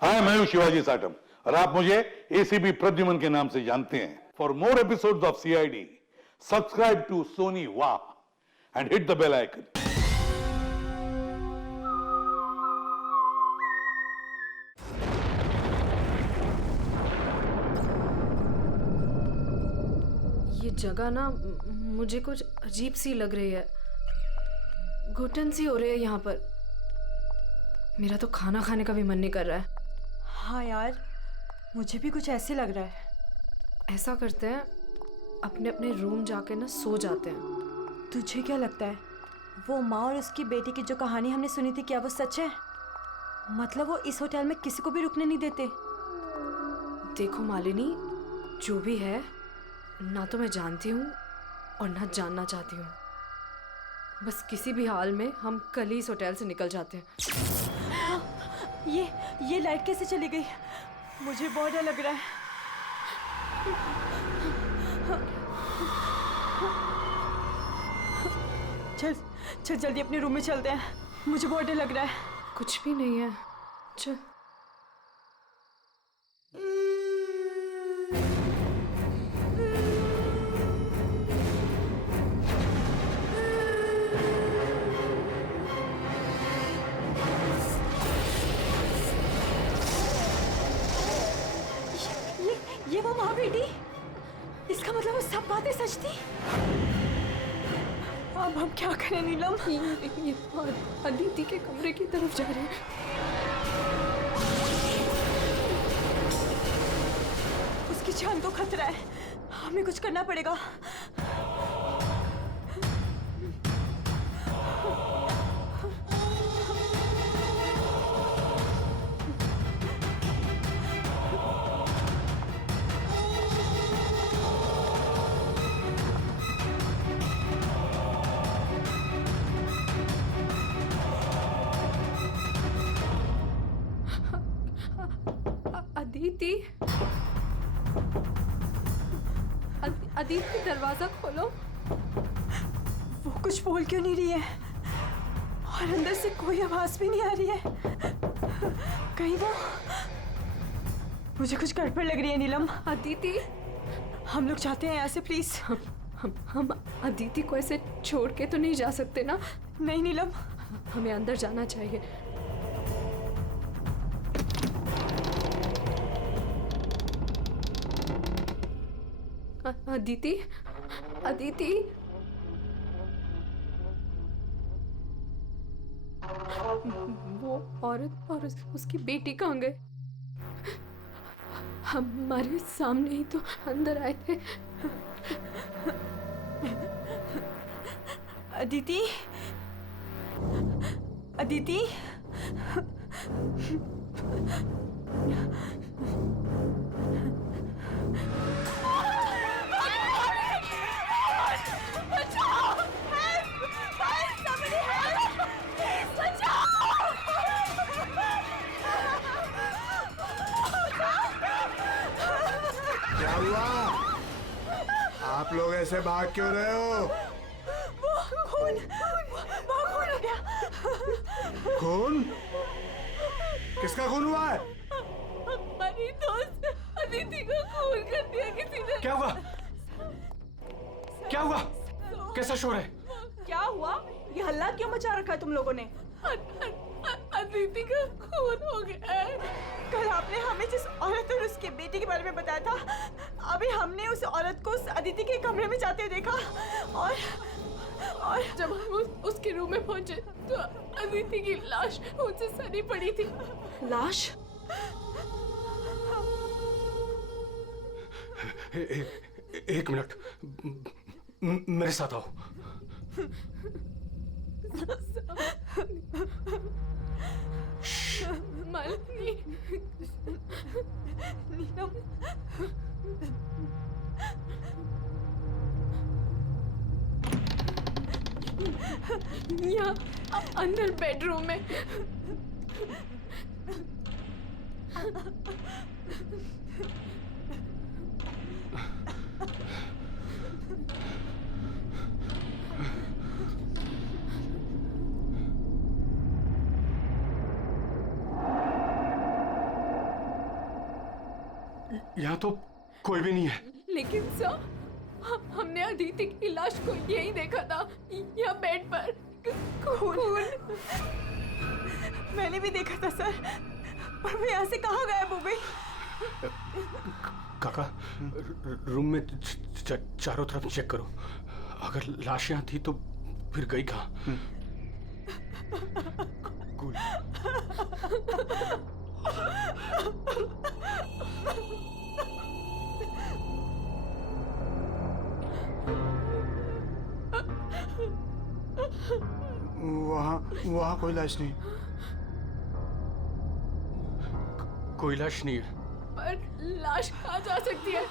हाय, मैं हूं शिवाजी साटम और आप मुझे एसीपी प्रद्युमन के नाम से जानते हैं। For more episodes of CID, subscribe to Sony वाह and hit the bell icon. ये जगह ना मुझे कुछ अजीब सी लग रही है। घुटन सी हो रही है यहाँ पर। मेरा तो खाना खाने का भी मन नहीं कर रहा है। हाँ यार, मुझे भी कुछ ऐसे लग रहा है। ऐसा करते हैं, अपने अपने रूम जाके ना सो जाते हैं। तुझे क्या लगता है, वो माँ और उसकी बेटी की जो कहानी हमने सुनी थी, क्या वो सच है? मतलब वो इस होटल में किसी को भी रुकने नहीं देते। देखो मालिनी, जो भी है, ना तो मैं जानती हूँ और ना जानना चाहती हूँ। बस किसी भी हाल में हम कल ही इस होटल से निकल जाते हैं। ये लाइट कैसे चली गई? मुझे बहुत डर लग रहा है। चल चल जल्दी अपने रूम में चलते हैं, मुझे बहुत डर लग रहा है। कुछ भी नहीं है, चल। ये वो माँ बेटी, इसका मतलब वो सब बातें सच थी। अब हम क्या करें नीलम? ये अदिति के कमरे की तरफ जा रहे हैं। उसकी जान को खतरा है, हमें कुछ करना पड़ेगा। अदिति, अदिति दरवाजा खोलो। वो कुछ बोल क्यों नहीं रही है और अंदर से कोई आवाज भी नहीं आ रही है? कहीं वो, मुझे कुछ गड़बड़ लग रही है नीलम। अदिति, हम लोग चाहते हैं यहाँ से, प्लीज। हम अदिति को ऐसे छोड़ के तो नहीं जा सकते ना? नहीं नीलम, हमें अंदर जाना चाहिए। अदिति, अदिति, वो औरत और उसकी बेटी कहाँ गए? हमारे सामने ही तो अंदर आए थे। अदिति, अदिति, क्या हुआ? आप लोग ऐसे भाग क्यों रहे हो? वो खून हो गया। खून? किसका खून हुआ है? हमारी दोस्त अदिति का खून कर दिया किसी ने। क्या हुआ? क्या हुआ? कैसा शोर है? क्या हुआ? ये हल्ला क्यों मचा रखा है तुम लोगों ने? अदिति का खून हो गया है। कल आपने हमें जिस औरत और उसके बेटे के बारे में बताया था, अभी हमने उस औरत को उस अदिति के कमरे में जाते हुए देखा और जब हम उसके रूम में पहुंचे तो अदिति की लाश उनसे सनी पड़ी थी। लाश? एक मिनट, मेरे साथ आओ। मालिनी, नीलम, यहाँ अंदर बेडरूम में। यहाँ तो कोई भी नहीं है। लेकिन सर हमने अदिति की लाश को यही देखा था, यहाँ बेड पर खून। मैंने भी देखा था सर, पर वो यहाँ से कहाँ गायब हो गई? काका रूम में चारों तरफ चेक करो, अगर लाश यहाँ थी तो फिर गई कहाँ? कूल। वहाँ कोई लाश नहीं। कोई लाश नहीं है। पर लाश कहाँ जा सकती है?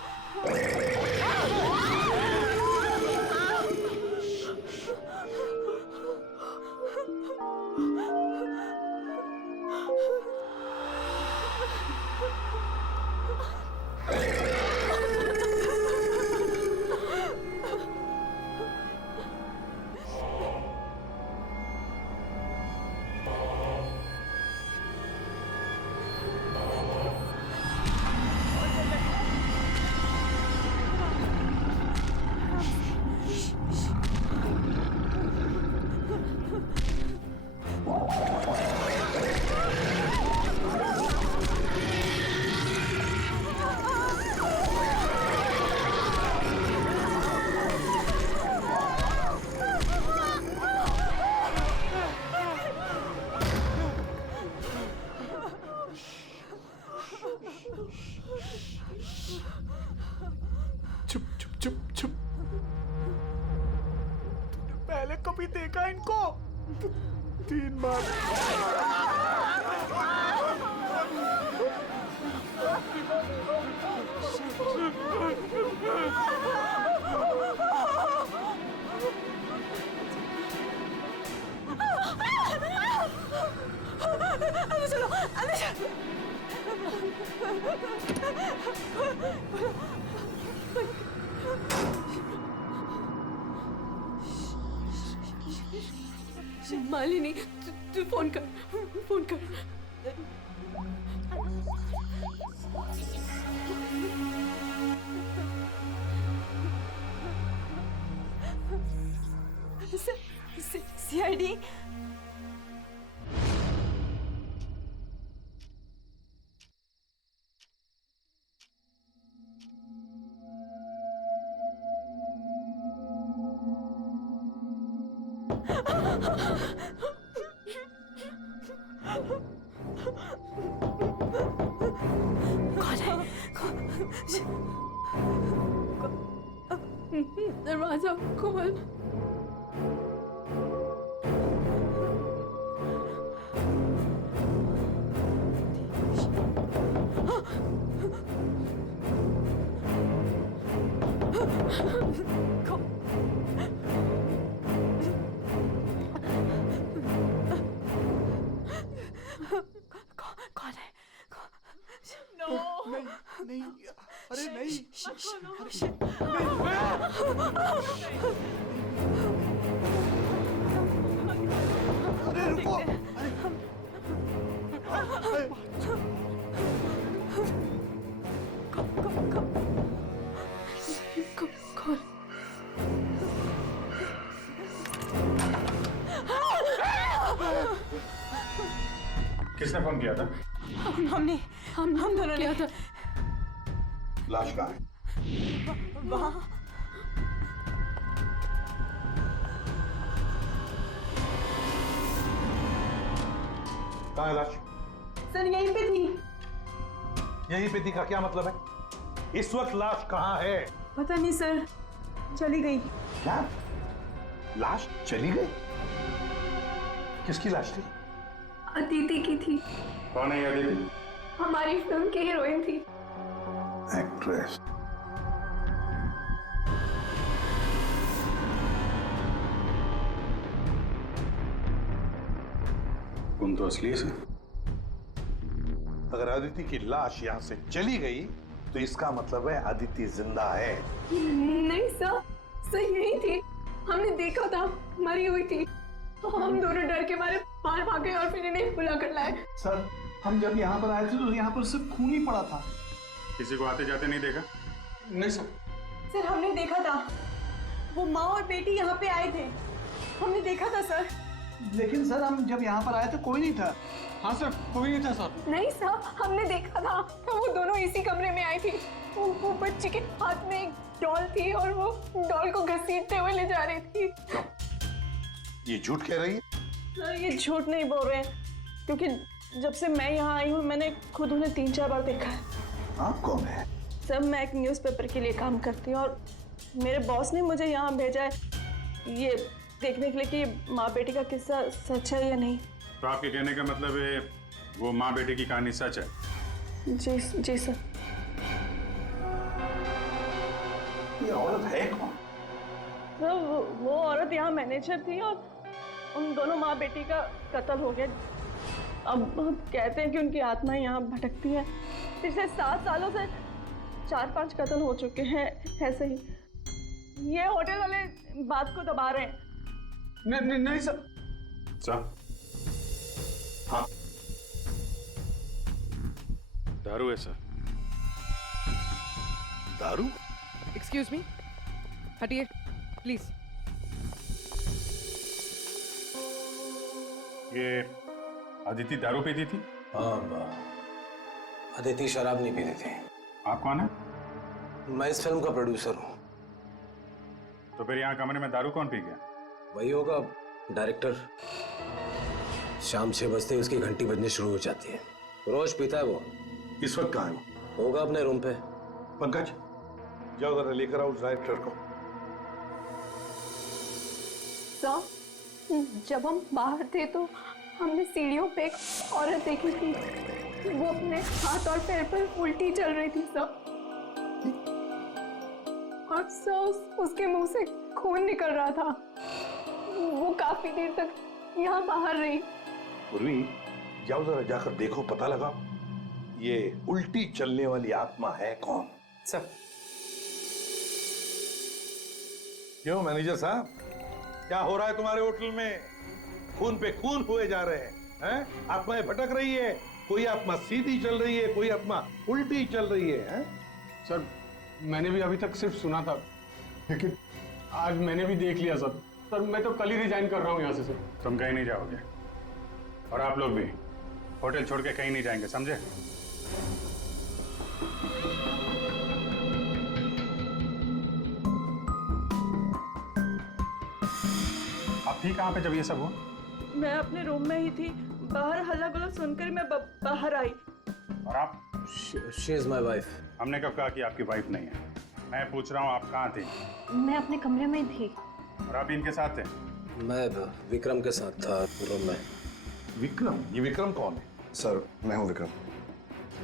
चुप चुप चुप चुप। तूने पहले कभी देखा इनको? 3 बार। अंदर चलो, अंदर चलो। मालिनी तू फोन कर, फोन कर। सीआईडी। दरवाजा खोल। कौन है? नहीं, अरे नहीं। अरे रुको। खोल। किसने फोन किया था? हम दोनों क्या था? लाश कहाँ है? वहाँ। कहाँ है लाश? सर यहीं पे थी। यहीं पे थी का क्या मतलब है? इस वक्त लाश कहाँ है? पता नहीं सर, चली गई। क्या? लाश चली गई? किसकी लाश थी? अदिति की थी। कौन है ये अदिति? हमारी फिल्म की हीरोइन थी। एक्ट्रेस। तुम तो असली है। अगर अदिति की लाश यहाँ से चली गई तो इसका मतलब है अदिति जिंदा है। नहीं सर, सर यही थी, हमने देखा था, मरी हुई थी। हम दोनों डर के मारे बाहर भागे और फिर इन्हें बुला कर लाए। सर हम जब यहाँ पर आए थे तो यहाँ पर सिर्फ खून ही पड़ा था। किसी को आते जाते नहीं देखा? नहीं सर। सर हमने देखा था, वो माँ और बेटी यहाँ पे आए थे, हमने देखा था सर। लेकिन सर हम जब यहाँ पर आए तो कोई नहीं था। हाँ सर, कोई नहीं था सर। नहीं सर, हमने देखा था वो दोनों इसी कमरे में आई थी। वो बच्ची के हाथ में एक डॉल थी और वो डॉल को घसीटते हुए ले जा रही थी। ये झूठ कह रही है? सर ये झूठ नहीं बोल रहे हैं, क्योंकि जब से मैं यहाँ आई हूँ मैंने खुद उन्हें 3-4 बार देखा है। आप कौन है? सर मैं एक न्यूज़पेपर के लिए काम करती हूँ और मेरे बॉस ने मुझे यहाँ भेजा है ये देखने के लिए कि माँ बेटी का किस्सा सच है या नहीं। तो आपके कहने का मतलब है वो माँ बेटे की कहानी सच है? जी सर। ये औरत है कौन? सर वो औरत यहाँ मैनेजर थी और उन दोनों माँ बेटी का कत्ल हो गया। अब कहते हैं कि उनकी आत्मा यहाँ भटकती है। पिछले 7 सालों से 4-5 कत्ल हो चुके हैं ऐसे ही। ये होटल वाले बात को दबा रहे हैं। नहीं सर। सर, हाँ, दारू है सर। दारू? एक्सक्यूज मी, हटिए प्लीज। ये अदिति दारू पीती थी? हाँ, अदिति शराब नहीं पीती थी। आप कौन है? मैं इस फिल्म का प्रोड्यूसर हूँ। तो फिर यहाँ कमरे में दारू कौन पी गया? वही होगा डायरेक्टर। शाम 6 बजते ही उसकी घंटी बजनी शुरू हो जाती है। रोज पीता है वो। इस वक्त कहाँ है? होगा अपने रूम पे। पंकज, जाओ जरा लेकर आओ उस डायरेक्टर को। सर जब हम बाहर थे तो हमने सीढ़ियों पे एक औरत देखी थी। वो अपने हाथ और पैर पर उल्टी चल रही थी सर। और सर उसके मुंह से खून निकल रहा था। वो काफी देर तक यहाँ बाहर रही। पूर्वी, जाओ जरा जाकर देखो, पता लगा ये उल्टी चलने वाली आत्मा है कौन। सर। क्यों मैनेजर साहब, क्या हो रहा है तुम्हारे होटल में? खून पे खून हुए जा रहे हैं? आत्माएं भटक रही है, कोई आत्मा सीधी चल रही है, कोई आत्मा उल्टी चल रही है, हैं? सर मैंने भी अभी तक सिर्फ सुना था, लेकिन आज मैंने भी देख लिया सर। सर मैं तो कल ही रिजाइन कर रहा हूँ यहाँ से सर। तुम कहीं नहीं जाओगे और आप लोग भी होटल छोड़ के कहीं नहीं जाएंगे, समझे? आप थी कहाँ पे जब ये सब हुआ? मैं अपने रूम में ही थी, बाहर हल्ला गुल्ला सुनकर मैं बाहर आई। और आप? She is my wife. हमने कब कहा कि आपकी वाइफ नहीं है? मैं पूछ रहा हूँ आप कहाँ थी? मैं अपने कमरे में थी। और आप इनके साथ थे? मैं विक्रम के साथ था रूम में। विक्रम? ये विक्रम कौन है? सर मैं हूँ विक्रम,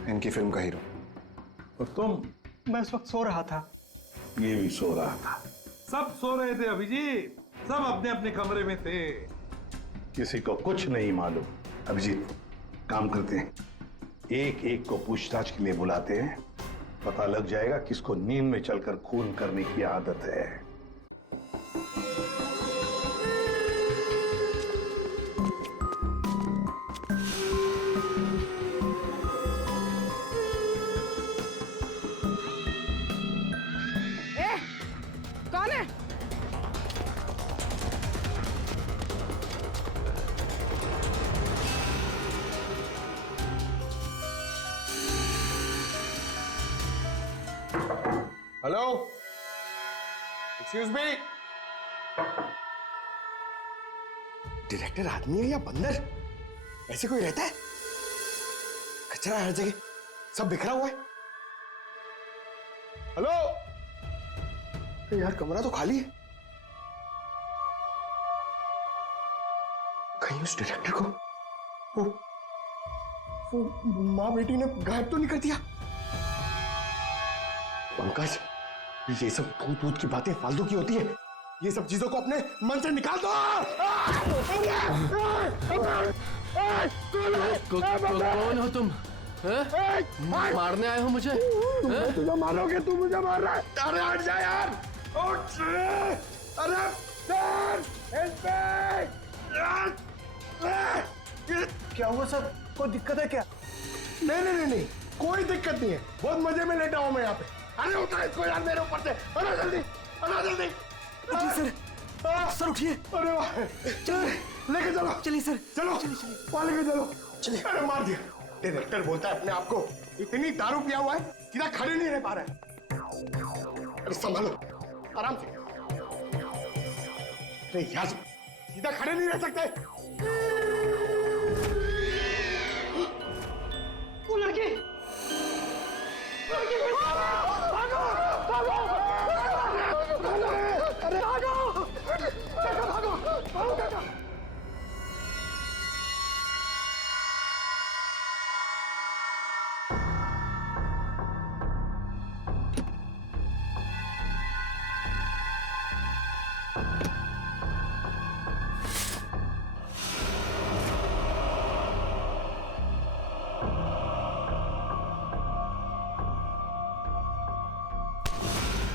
इनकी फिल्म का हीरो। और तुम? मैं इस वक्त सो रहा था। ये भी सो रहा था। सब सो रहे थे अभिजीत, सब अपने अपने कमरे में थे, किसी को कुछ नहीं मालूम। अभिजीत, काम करते हैं, एक एक को पूछताछ के लिए बुलाते हैं, पता लग जाएगा किसको नींद में चलकर खून करने की आदत है। कौन है? Hello, excuse me. डायरेक्टर आदमी है या बंदर? ऐसे कोई रहता है? कचरा हर जगह, सब बिखरा हुआ है। हेलो यार, कमरा तो खाली है। कहीं उस डायरेक्टर को वो माँ बेटी ने गायब तो नहीं कर दिया? पंकज, ये सब भूत भूत की बातें फालतू की होती है। ये सब चीजों को अपने मन से निकाल दो। कौन हो तुम? मारने आए हो मुझे? तुझे मारोगे, तू मुझे मार रहा है। अरे हट जा यार, उठ। अरे क्या हुआ सर? कोई दिक्कत है क्या? नहीं, कोई दिक्कत जरूरत नहीं है, बहुत मजे में लेटा हूं मैं यहाँ पे। अरे उठा इसको यार मेरे ऊपर से, अरे जल्दी, अरे जल्दी। उठिए सर, सर उठिए। अरे वाह, लेके चलो, चलिए सर, चलो वहां लेके चलो। चलिए। अरे मार दिया। डायरेक्टर बोलता है अपने आप को इतनी दारू पिया हुआ है सीधा खड़े नहीं रह पा रहा है। अरे संभालो, आराम से। अरे यार सीधा खड़े नहीं रह सकते। वो लड़की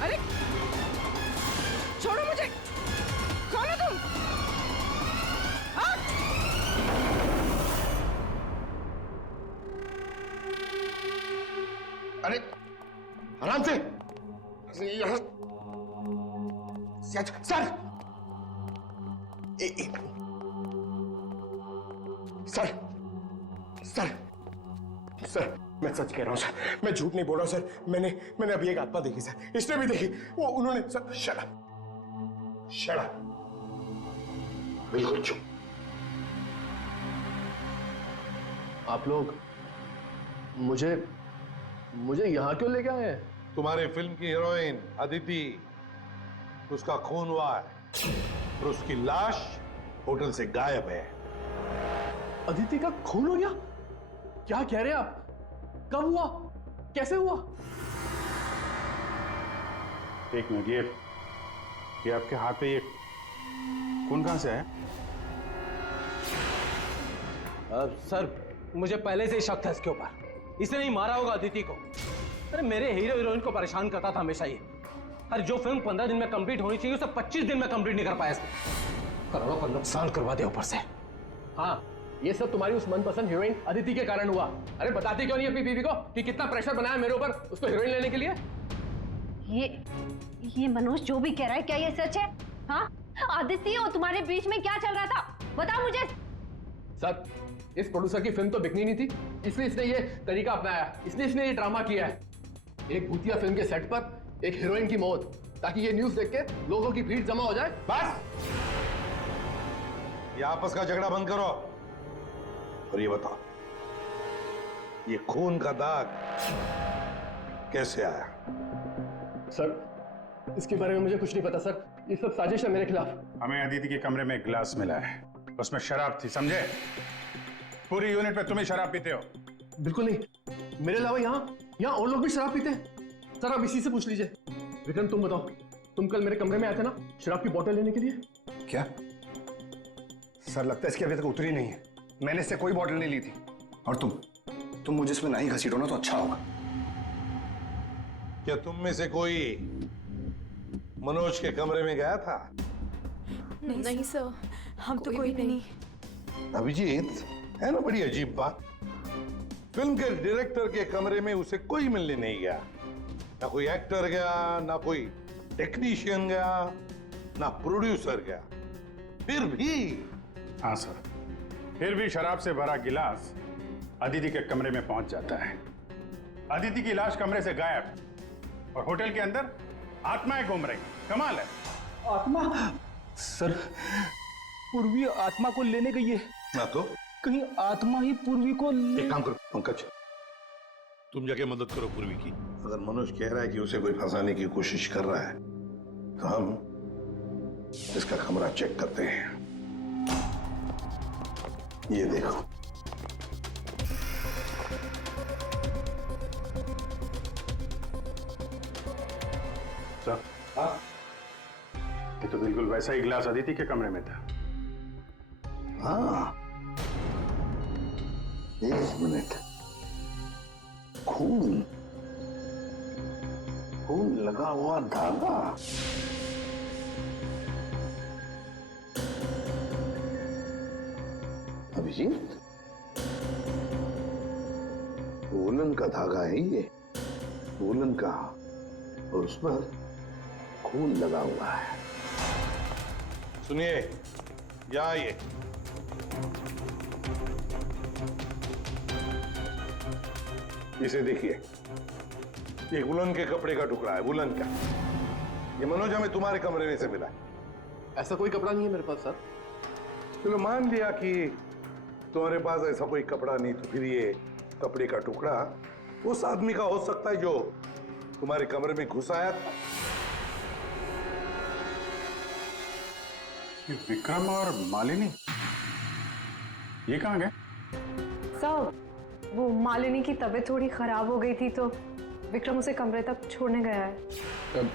अरे छोड़ो मुझे, कौन हो तुम? हाँ? अरे आराम से। यहाँ सर, सर सर सर मैं सच कह रहा हूँ सर, मैं झूठ नहीं बोल रहा हूँ सर। मैंने अभी एक आत्मा देखी सर, इसने भी देखी। वो उन्होंने सर शट अप, बिल्कुल चुप। आप लोग मुझे यहाँ क्यों लेके आए हैं? तुम्हारी फिल्म की हीरोइन अदिति, उसका खून हुआ है और उसकी लाश होटल से गायब है। अदिति का खून हो गया? क्या कह रहे हैं आप? कब हुआ? कैसे हुआ? एक मिनट, ये आपके हाथ पे ये खून कहां से आया? सर मुझे पहले से ही शक था इसके ऊपर, इसने नहीं मारा होगा अदिति को। अरे मेरे हीरो हीरोइन को परेशान करता था हमेशा ये। अरे जो फिल्म 15 दिन में कंप्लीट होनी चाहिए उसे 25 दिन में कंप्लीट नहीं कर पाया इसने। करोड़ों का नुकसान करवा दिया ऊपर से। हाँ, ये सब तुम्हारी उस मनपसंद हीरोइन अदिति के कारण हुआ। अरे बताती क्यों नहीं अपनी बीवी को कि कितना प्रेशर बनाया मेरे ऊपर उसको हीरोइन लेने के लिए? ये मनोज जो भी कह रहा है, क्या ये सच है? हाँ, आदित्य और तुम्हारे बीच में क्या चल रहा था? बताओ मुझे। सर, इस प्रोड्यूसर की फिल्म तो बिकनी नहीं थी, इसलिए इसने ये तरीका अपनाया, इसने ये ड्रामा किया है। एक भूतिया फिल्म के सेट पर एक हीरोइन की मौत, ताकि ये न्यूज देख के लोगों की भीड़ जमा हो जाए। बस, ये आपस का झगड़ा बंद करो और ये बताओ, ये खून का दाग कैसे आया? सर, इसके बारे में मुझे कुछ नहीं पता सर, ये सब साजिश है मेरे खिलाफ। हमें अदिति के कमरे में एक गिलास मिला है, उसमें शराब थी, समझे? पूरी यूनिट में तुम ही शराब पीते हो। बिल्कुल नहीं, मेरे अलावा यहाँ और लोग भी शराब पीते हैं। सर आप इसी से पूछ लीजिए। विक्रम तुम बताओ, तुम कल मेरे कमरे में आए थे ना शराब की बोतल लेने के लिए? क्या सर, लगता है इसकी अभी तक उतरी नहीं है। मैंने इससे कोई बोतल नहीं ली थी। और तुम मुझे इसमें नहीं घसीटो ना तो अच्छा होगा। क्या तुम में से कोई मनोज के कमरे में गया था? नहीं सर, हम तो कोई भी नहीं। अभिजीत, है ना बड़ी अजीब बात, फिल्म के डायरेक्टर के कमरे में उसे कोई मिलने नहीं गया। ना कोई एक्टर गया, ना कोई टेक्नीशियन गया, ना प्रोड्यूसर गया। फिर भी हाँ सर, फिर भी शराब से भरा गिलास अदिति के कमरे में पहुंच जाता है। अदिति की लाश कमरे से गायब और होटल के अंदर आत्माएं घूम रही। कमाल है। आत्मा? सर, पूर्वी आत्मा को लेने गई है। ना तो कहीं आत्मा ही पूर्वी को एक काम करो पंकज, तुम जाके मदद करो पूर्वी की। अगर मनोज कह रहा है कि उसे कोई फंसाने की कोशिश कर रहा है तो हम इसका कमरा चेक करते हैं। ये देखो, सर ये तो बिल्कुल वैसा ही गिलास अदिति के कमरे में था। हाँ, एक मिनट, खून लगा हुआ धागा। अभिजीत, बोल वूलन का धागा है ये, वूलन का, और उस पर खून लगा हुआ है। सुनिए, या ये इसे देखिए, ये वुलन के कपड़े का टुकड़ा है, वुलन का। ये मनोज हमें तुम्हारे कमरे में से मिला है। ऐसा कोई कपड़ा नहीं है मेरे पास सर। चलो मान लिया कि तुम्हारे पास ऐसा कोई कपड़ा नहीं, तो फिर ये कपड़े का टुकड़ा उस आदमी का हो सकता है जो तुम्हारे कमरे में घुस आया था। ये विक्रम और मालिनी ये कहाँ गए? सर, वो मालिनी की तबीयत थोड़ी खराब हो गई थी तो विक्रम उसे कमरे तक छोड़ने गया है।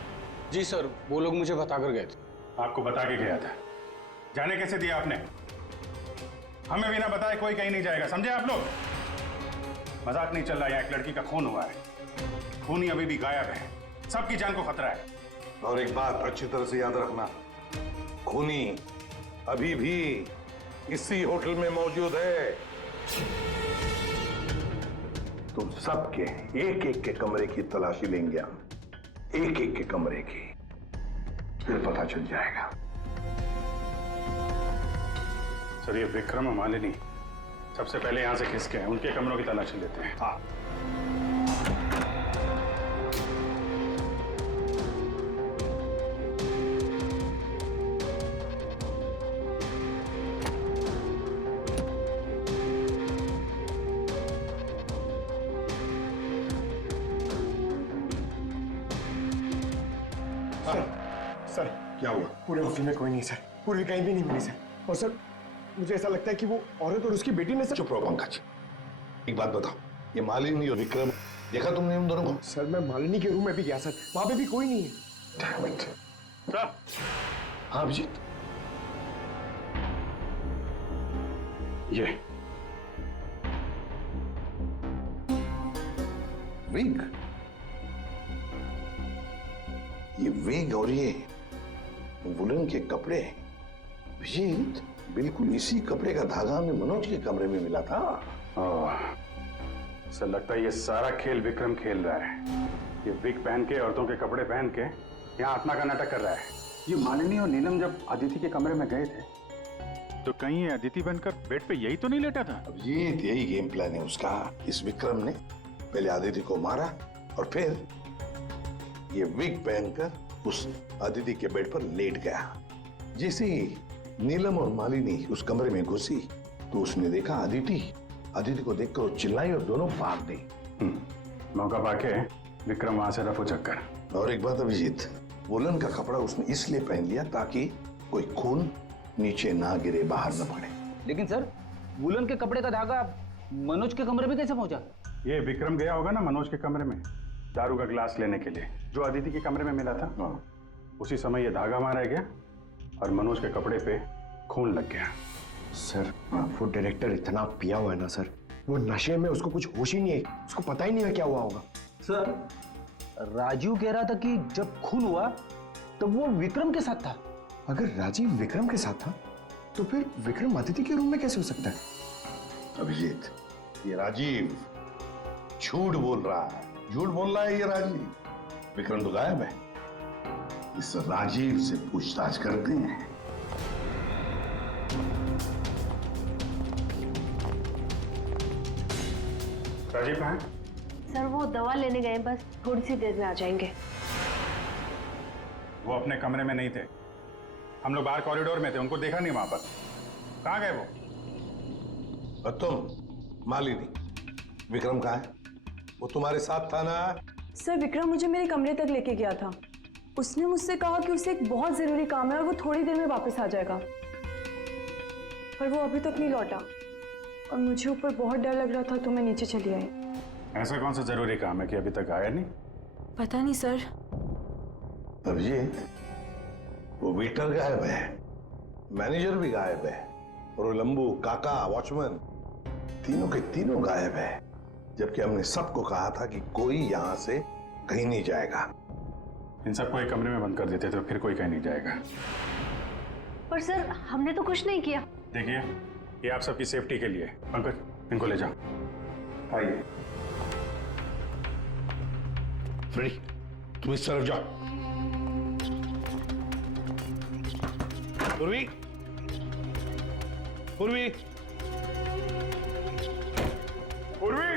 जी सर, वो लोग मुझे बताकर गए थे। आपको बता के गया था? जाने कैसे दिया आपने? हमें बिना बताए कोई कहीं नहीं जाएगा, समझे आप लोग? मजाक नहीं चल रहा है, एक लड़की का खून हुआ है, खूनी अभी भी गायब है, सबकी जान को खतरा है। और एक बात अच्छी तरह से याद रखना, खूनी अभी भी इसी होटल में मौजूद है। तुम सबके एक एक के कमरे की तलाशी लेंगे हम, एक एक के कमरे की, फिर पता चल जाएगा। सर, ये विक्रम और मालिनी सबसे पहले यहां से खिसके हैं, उनके कमरों की तलाशी लेते हैं। हाँ, सर क्या हुआ? पूरे होटल में कोई नहीं सर, पूरी कहीं भी नहीं मिली सर। और सर मुझे ऐसा लगता है कि वो औरत और उसकी बेटी ने सर। चुप रहो पंकज, एक बात बताओ, ये मालिनी और विक्रम देखा तुमने उन दोनों को? सर मैं मालिनी के रूम में भी गया सर, वहां पे भी कोई नहीं है। Damn it. सर, हाँ अभिजीत, ये विग, ये विग और ये वुलन के कपड़े, अभिजीत बिल्कुल इसी कपड़े का धागा हमें मनोज के कमरे में मिला था। सर लगता है ये सारा खेल विक्रम खेल रहा है। ये विग पहन के, औरतों के कपड़े पहन के यहाँ आत्मा का नाटक कर रहा है। ये मालिनी और नीलम जब अदिति के कमरे में गए थे तो कहीं ये अदिति बनकर बेड पे यही तो नहीं लेटा था? अभिजीत यही गेम प्लान है उसका। इस विक्रम ने पहले अदिति को मारा और फिर ये विग पहनकर उस अदिति के बेड पर लेट गया। जैसे ही नीलम और मालिनी उस कमरे में घुसी तो उसने देखा अदिति को देखकर वो चिल्लाई और दोनों भाग गई। मौका पाके विक्रम वहां से रफू चक्कर। और एक बात अभिजीत, वुलन का कपड़ा उसने इसलिए पहन लिया ताकि कोई खून नीचे ना गिरे, बाहर न पड़े। लेकिन सर, वुलन के कपड़े का धागा मनोज के कमरे में कैसे पहुंचा? ये विक्रम गया होगा ना मनोज के कमरे में दारू का गिलास लेने के लिए, जो अदिति के कमरे में मिला था। उसी समय ये धागा मारा गया और मनोज के कपड़े पे खून लग गया। सर वो डायरेक्टर इतना पिया हुआ है ना सर, वो नशे में उसको कुछ होश ही नहीं है, उसको पता ही नहीं है क्या हुआ होगा। सर, राजीव कह रहा था कि जब खून हुआ तब वो विक्रम के साथ था। अगर राजीव विक्रम के साथ था तो फिर विक्रम अदिति के रूम में कैसे हो सकता है? अभिजीत, ये राजीव झूठ बोल रहा है, झूठ बोल रहा है ये राजीव। विक्रम तो गायब है, इस राजीव से पूछताछ करते हैं। राजीव कहाँ है? सर वो दवा लेने गए, बस थोड़ी सी देर में आ जाएंगे। वो अपने कमरे में नहीं थे, हम लोग बाहर कॉरिडोर में थे, उनको देखा नहीं वहां पर। कहाँ गए वो? और तुम मालिनी, विक्रम कहाँ है? वो तुम्हारे साथ था ना? सर विक्रम मुझे मेरे कमरे तक लेके गया था, उसने मुझसे कहा कि उसे एक बहुत जरूरी काम है और वो थोड़ी देर में वापस आ जाएगा, पर वो अभी तक नहीं लौटा और मुझे ऊपर बहुत डर लग रहा था तो मैं नीचे चली आई। ऐसा कौन सा जरूरी काम है कि अभी तक आया नहीं? पता नहीं सर। अभिजीत, वो वेटर गायब है, मैनेजर भी गायब है, और वो लंबू, काका, वॉचमैन, तीनों के तीनों गायब है, जबकि हमने सबको कहा था कि कोई यहां से कहीं नहीं जाएगा। इन सबको एक कमरे में बंद कर देते तो फिर कोई कहीं नहीं जाएगा। पर सर हमने तो कुछ नहीं किया। देखिए, ये आप सबकी सेफ्टी के लिए। पंकज, इनको ले जाओ। आइए। फ्रेडी, तुम इस तरफ जाओ। पूर्वी, पूर्वी, पूर्वी,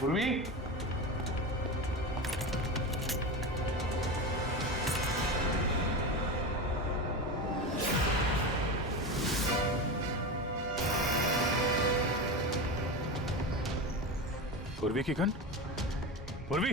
पूर्वी। पूर्वी की गन? पूर्वी!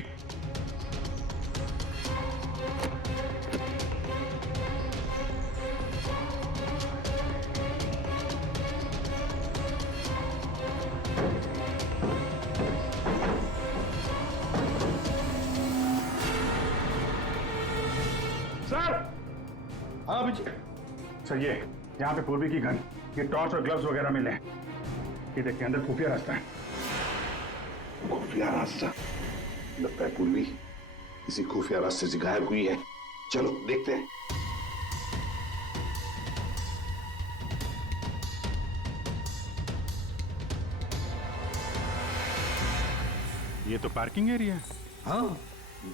सर! हाँ अभिजीत। सर ये यहाँ पे पूर्वी की गन, ये टॉर्च और ग्लव्स वगैरह मिले हैं। ये देखिए अंदर खुफिया रास्ता है। खुफिया रास्ता? लगता है पूर्वी किसी खुफिया रास्ते से गायब हुई है। चलो देखते हैं। ये तो पार्किंग एरिया है। हाँ,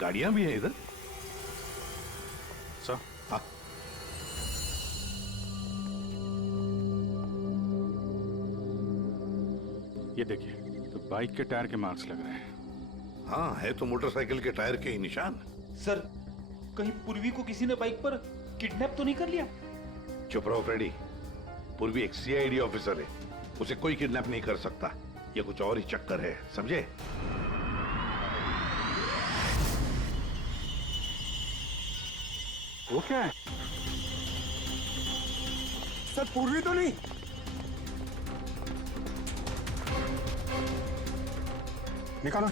गाड़ियां भी हैं इधर। सर, हाँ। ये देखिए, तो बाइक के टायर के मार्क्स लग रहे हैं। हाँ, है तो मोटरसाइकिल के टायर के ही निशान। सर, कहीं पूर्वी को किसी ने बाइक पर किडनैप तो नहीं कर लिया? चुप रहो फ्रेडी। पूर्वी एक सीआईडी ऑफिसर है, उसे कोई किडनैप नहीं कर सकता। ये कुछ और ही चक्कर है, समझे? वो क्या है? सर पूर्वी तो नहीं? निकालो।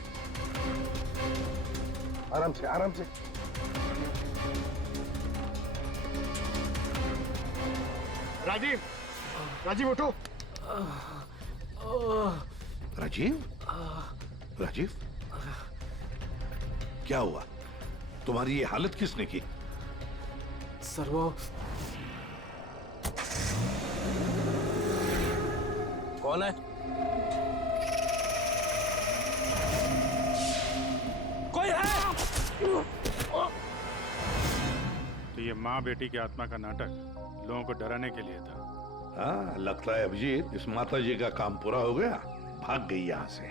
आराम से, आराम से। राजीव, राजीव उठो। राजीव? राजीव? क्या हुआ? तुम्हारी ये हालत किसने की? सर वो कौन है? कोई है? तो ये माँ बेटी की आत्मा का नाटक लोगों को डराने के लिए था। हाँ, लगता है अभिजीत इस माता जी का काम पूरा हो गया, भाग गई यहां से।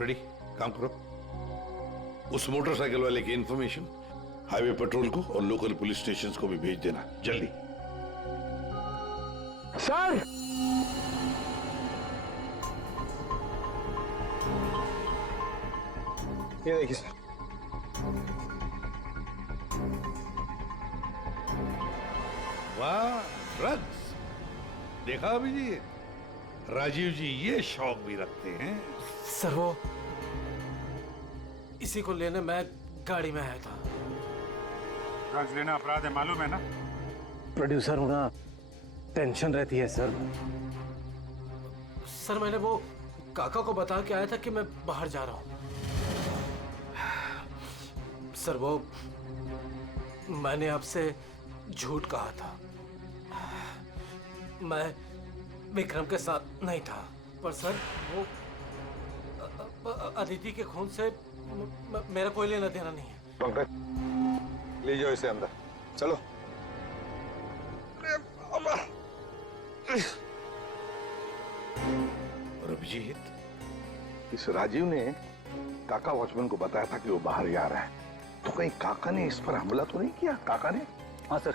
रेडी, काम करो। उस मोटरसाइकिल वाले की इंफॉर्मेशन हाईवे पेट्रोल को और लोकल पुलिस स्टेशंस को भी भेज देना, जल्दी। सर! ये देखिए सर। वाह, ड्रग्स! देखा अभिजीत, राजीव जी ये शौक भी रखते हैं। सर वो इसी को लेने मैं गाड़ी में आया था। ड्रग्स लेना अपराध है, मालूम है ना? प्रोड्यूसर होना टेंशन रहती है सर। सर मैंने वो काका को बता के आया था कि मैं बाहर जा रहा हूं। सर वो मैंने आपसे झूठ कहा था। मैं विक्रम के साथ नहीं था, पर सर वो अदिति के खून से मेरा कोई लेना देना नहीं है। पंकज, ले जाओ इसे अंदर, चलो। और अभिजीत, इस राजीव ने काका वॉचमैन को बताया था कि वो बाहर जा रहा है, तो कहीं काका ने इस पर हमला तो नहीं किया? काका ने? हाँ सर,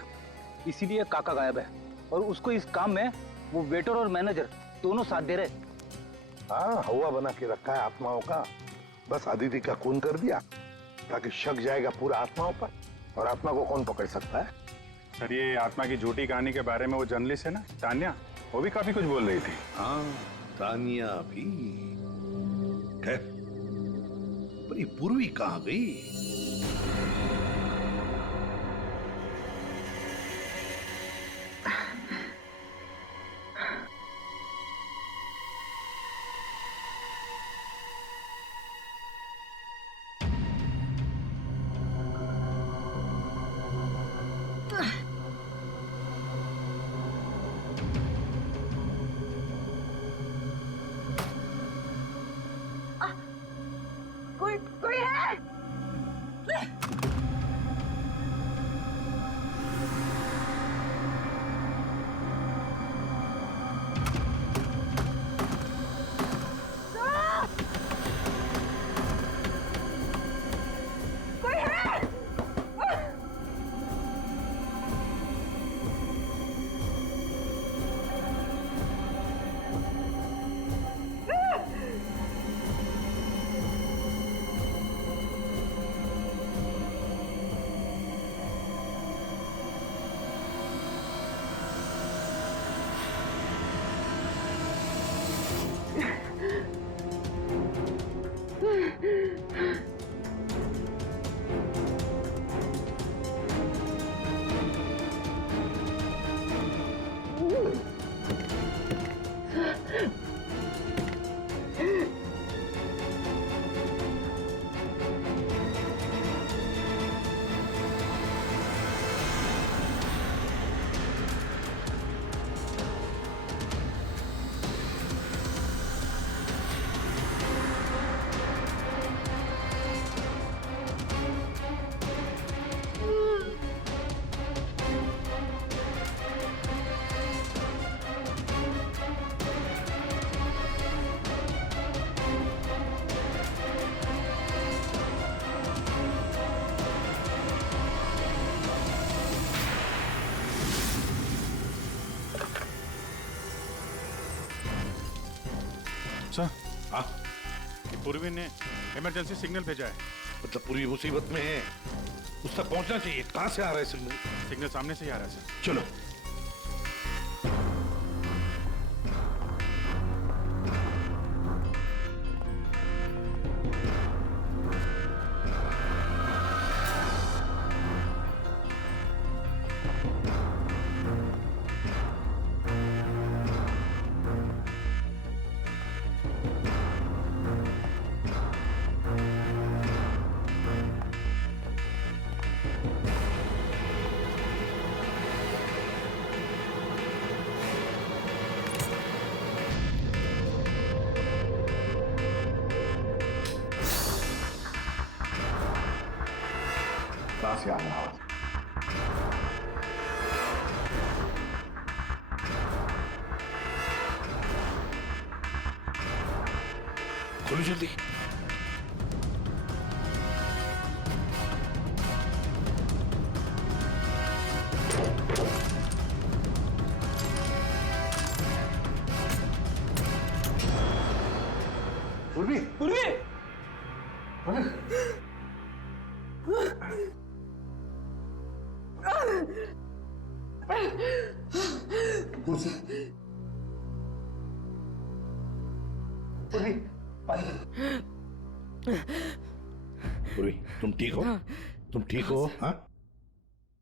इसीलिए काका गायब है और उसको इस काम में वो वेटर और मैनेजर दोनों साथ दे रहे। हाँ, हवा बना के रखा है आत्माओं का। बस आदिति का खून कर दिया ताकि शक जाएगा पूरा आत्माओं पर, और आत्मा को कौन पकड़ सकता है? सर ये आत्मा की झूठी कहानी के बारे में वो जर्नलिस्ट है ना, तान्या, वो भी काफी कुछ बोल रही थी। हाँ, तानिया भी। खैर, पर ये पूर्वी कहाँ गई? सर हाँ कि पूर्वी ने इमरजेंसी सिग्नल भेजा है। मतलब पूरी मुसीबत में है, उस तक पहुंचना चाहिए। कहां से आ रहा है सिग्नल? सिग्नल सामने से ही आ रहा है सर। चलो। कहां से आ रहा है? खोलो जल्दी। पूर्वी पूर्वी पूर्वी पूर्वी तुम ठीक हो? तुम ठीक हो? हाँ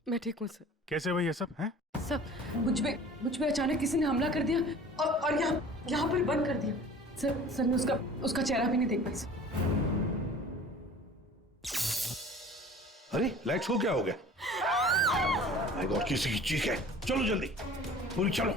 मैं ठीक हूँ सर। कैसे हुई ये सब है? सर मुझ पे अचानक किसी ने हमला कर दिया और यहाँ पर बंद कर दिया। सर मैं उसका चेहरा भी नहीं देख पाई सर। अरे लाइट्स को क्या हो गया? माय गॉड, किसी की चीख है। चलो जल्दी, पूरी चलो।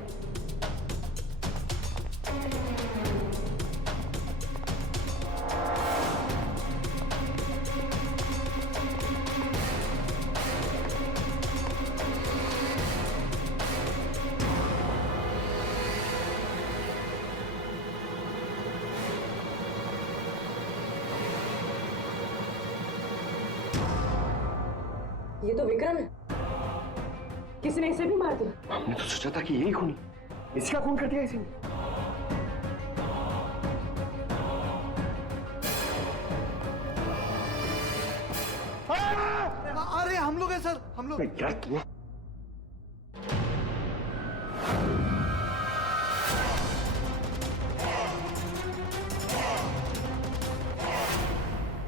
ये तो विक्रम है, किसी ने इसे भी मार दिया। हमने तो सोचा था कि यही खूनी, इसका खून कर दिया इसी ने। अरे हम लोग हैं सर, हम लोग। क्या तुम?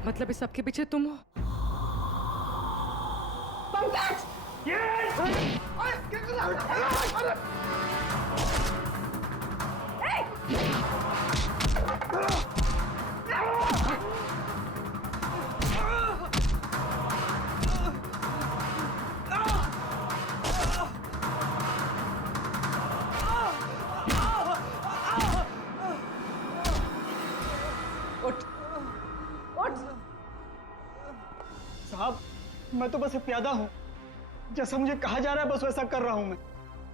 मतलब इस सबके पीछे तुम हो? साहब मैं तो बस एक प्यादा हूँ, जैसा मुझे कहा जा रहा है बस वैसा कर रहा हूँ मैं।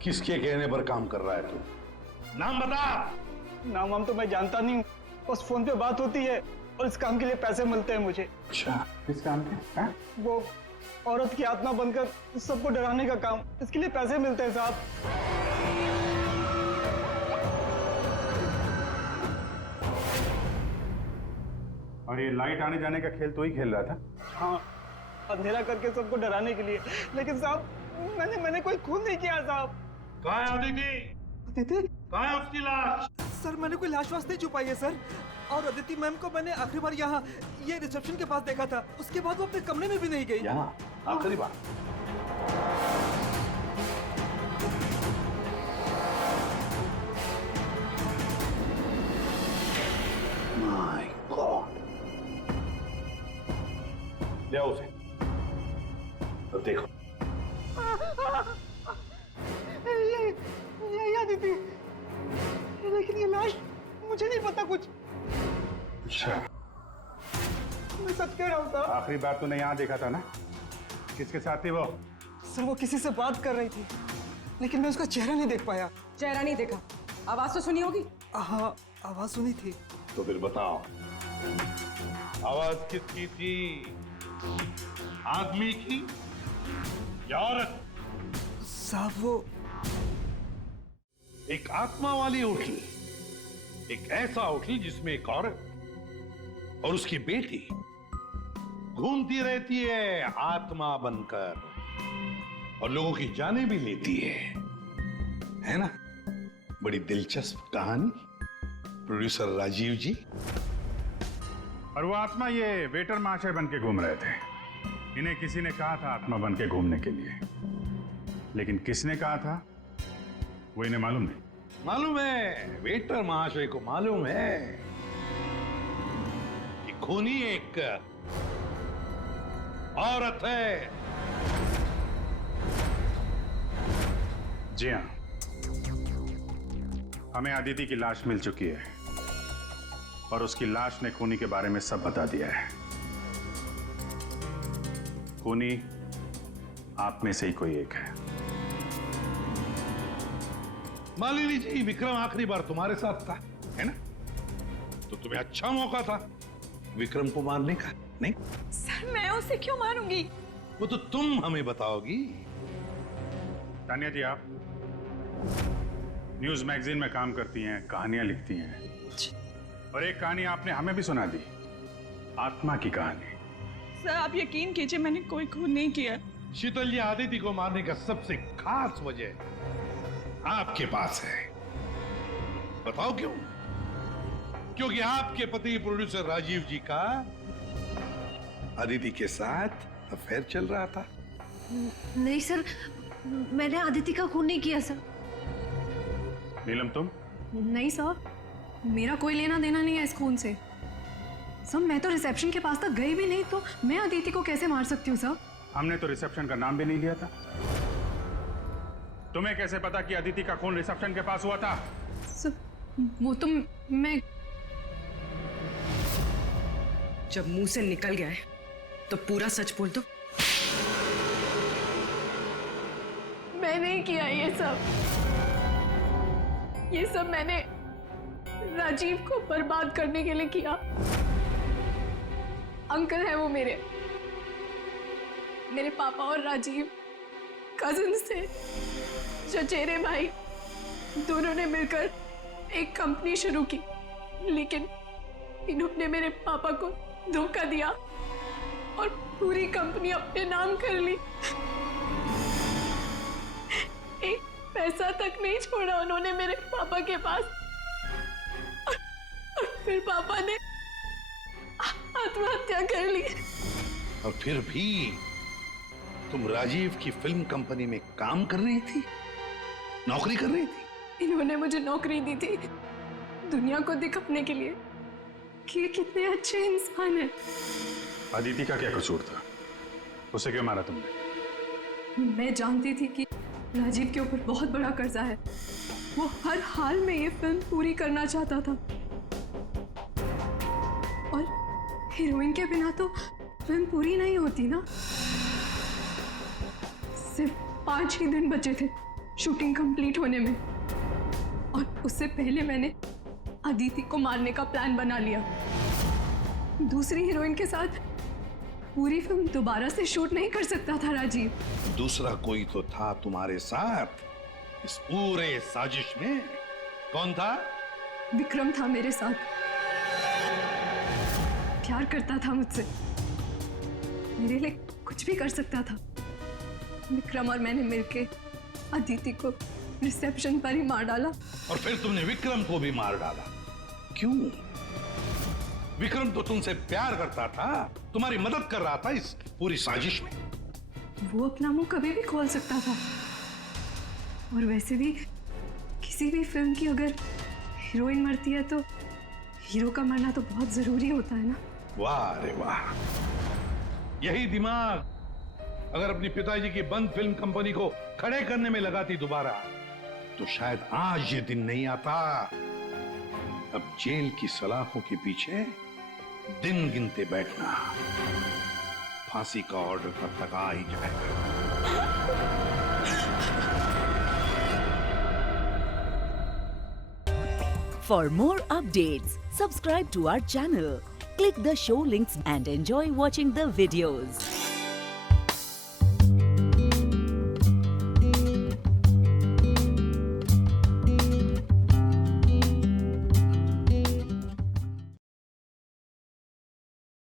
किसके कहने पर काम कर रहा है तू? नाम बता। नाम वाम तो मैं जानता नहीं हूँ, बस फोन पे बात होती है और इस काम के लिए पैसे मिलते हैं मुझे। अच्छा, किस काम के? हाँ? वो औरत की आत्मा बनकर सबको डराने का काम, इसके लिए पैसे मिलते हैं साहब। और ये लाइट आने जाने का खेल तो ही खेल रहा था? हाँ, अंधेरा करके सबको डराने के लिए। लेकिन साहब मैंने कोई खून नहीं किया साहब। कहाँ है अदिति? अदिति? कहाँ है उसकी लाश? सर मैंने कोई लाश वाश नहीं छुपाई है सर। और अदिति मैम को मैंने आखिरी बार यहाँ ये रिसेप्शन के पास देखा था, उसके बाद वो अपने कमरे में भी नहीं गई। यहाँ आखिरी बार? माय गॉड, ले आओ उसे। तो देखो ये अदिति, लेकिन ये लाश मुझे नहीं पता कुछ। अच्छा, मैं सच कह रहा हूँ साहब। आखिरी बार तूने यहाँ देखा था ना? किसके साथ थी वो? सर वो किसी से बात कर रही थी, लेकिन मैं उसका चेहरा नहीं देख पाया। चेहरा नहीं देखा, आवाज तो सुनी होगी। हाँ, आवाज सुनी थी। तो फिर बताओ, आवाज किसकी थी? आदमी की या औरत? साहब वो एक आत्मा वाली उठी, एक ऐसा होटल जिसमें एक औरत और उसकी बेटी घूमती रहती है आत्मा बनकर और लोगों की जानें भी लेती है ना? बड़ी दिलचस्प कहानी प्रोड्यूसर राजीव जी। और वो आत्मा ये वेटर महाशय बन के घूम रहे थे। इन्हें किसी ने कहा था आत्मा बन के घूमने के लिए, लेकिन किसने कहा था वो इन्हें मालूम नहीं। मालूम है, वेटर महाशय को मालूम है कि खूनी एक औरत है। जी हाँ, हमें अदिति की लाश मिल चुकी है और उसकी लाश ने खूनी के बारे में सब बता दिया है। खूनी आप में से ही कोई एक है। मालिनी जी, विक्रम आखिरी बार तुम्हारे साथ था, है ना? तो तुम्हें अच्छा मौका था विक्रम को मारने का, नहीं? सर, मैं उसे क्यों मारूंगी? वो तो तुम हमें बताओगी। तानिया जी, आप न्यूज मैगजीन में काम करती हैं, कहानियां लिखती हैं, और एक कहानी आपने हमें भी सुना दी, आत्मा की कहानी। सर, आप यकीन कीजिए, मैंने कोई खून नहीं किया। शीतल जी, आदिति को मारने का सबसे खास वजह आपके पास है। बताओ क्यों? क्योंकि आपके पति प्रोड्यूसर राजीव जी का आदिति के साथ अफेयर चल रहा था। नहीं सर, मैंने आदिति का खून नहीं किया सर। नीलम, तुम? नहीं सर, मेरा कोई लेना देना नहीं है इस खून से। सर, मैं तो रिसेप्शन के पास तक गई भी नहीं, तो मैं आदिति को कैसे मार सकती हूँ सर? हमने तो रिसेप्शन का नाम भी नहीं लिया था। तुम्हें कैसे पता कि अदिति का खून रिसेप्शन के पास हुआ था? सर, वो तो मैं जब मुंह से निकल गया है तो पूरा सच बोल दो। मैं नहीं किया ये सब मैंने राजीव को बर्बाद करने के लिए किया। अंकल है वो मेरे पापा और राजीव कजिन थे, चचेरे भाई। दोनों ने मिलकर एक कंपनी शुरू की, लेकिन इन्होंने मेरे पापा को धोखा दिया और पूरी कंपनी अपने नाम कर ली। एक पैसा तक नहीं छोड़ा उन्होंने मेरे पापा के पास। और फिर पापा ने आत्महत्या कर ली। और फिर भी तुम राजीव की फिल्म कंपनी में काम कर रही थी, नौकरी कर रही थी। इन्होंने मुझे नौकरी दी थी दुनिया को दिखाने के लिए कि ये कितने अच्छे इंसान हैं। अदिति का क्या कसूर था? उसे क्यों मारा तुमने? मैं जानती थी कि राजीव के ऊपर बहुत बड़ा कर्जा है। वो हर हाल में ये फिल्म पूरी करना चाहता था, और हीरोइन के बिना तो फिल्म पूरी नहीं होती ना। सिर्फ 5 ही दिन बचे थे शूटिंग कंप्लीट होने में, और उससे पहले मैंने अदिति को मारने का प्लान बना लिया। दूसरी हीरोइन के साथ पूरी फिल्म दोबारा से शूट नहीं कर सकता था राजीव। दूसरा कोई तो था तुम्हारे साथ इस पूरे साजिश में। कौन था? विक्रम था मेरे साथ। प्यार करता था मुझसे, मेरे लिए कुछ भी कर सकता था। विक्रम और मैंने मिलके अदिति को रिसेप्शन पर ही मार डाला। और फिर तुमने विक्रम को भी मार डाला। क्यों? विक्रम तो तुमसे प्यार करता था, तुम्हारी मदद कर रहा था इस पूरी साजिश में। वो अपना मुंह कभी भी खोल सकता था, और वैसे भी किसी भी फिल्म की अगर हीरोइन मरती है तो हीरो का मरना तो बहुत जरूरी होता है ना। वाह रे वाह, यही दिमाग अगर अपनी पिताजी की बंद फिल्म कंपनी को खड़े करने में लगाती दोबारा, तो शायद आज ये दिन नहीं आता। अब जेल की सलाखों के पीछे दिन गिनते बैठना, फांसी का ऑर्डर कब तक आ ही जाएगा। For more updates, subscribe to our channel, click the show links and enjoy watching the videos.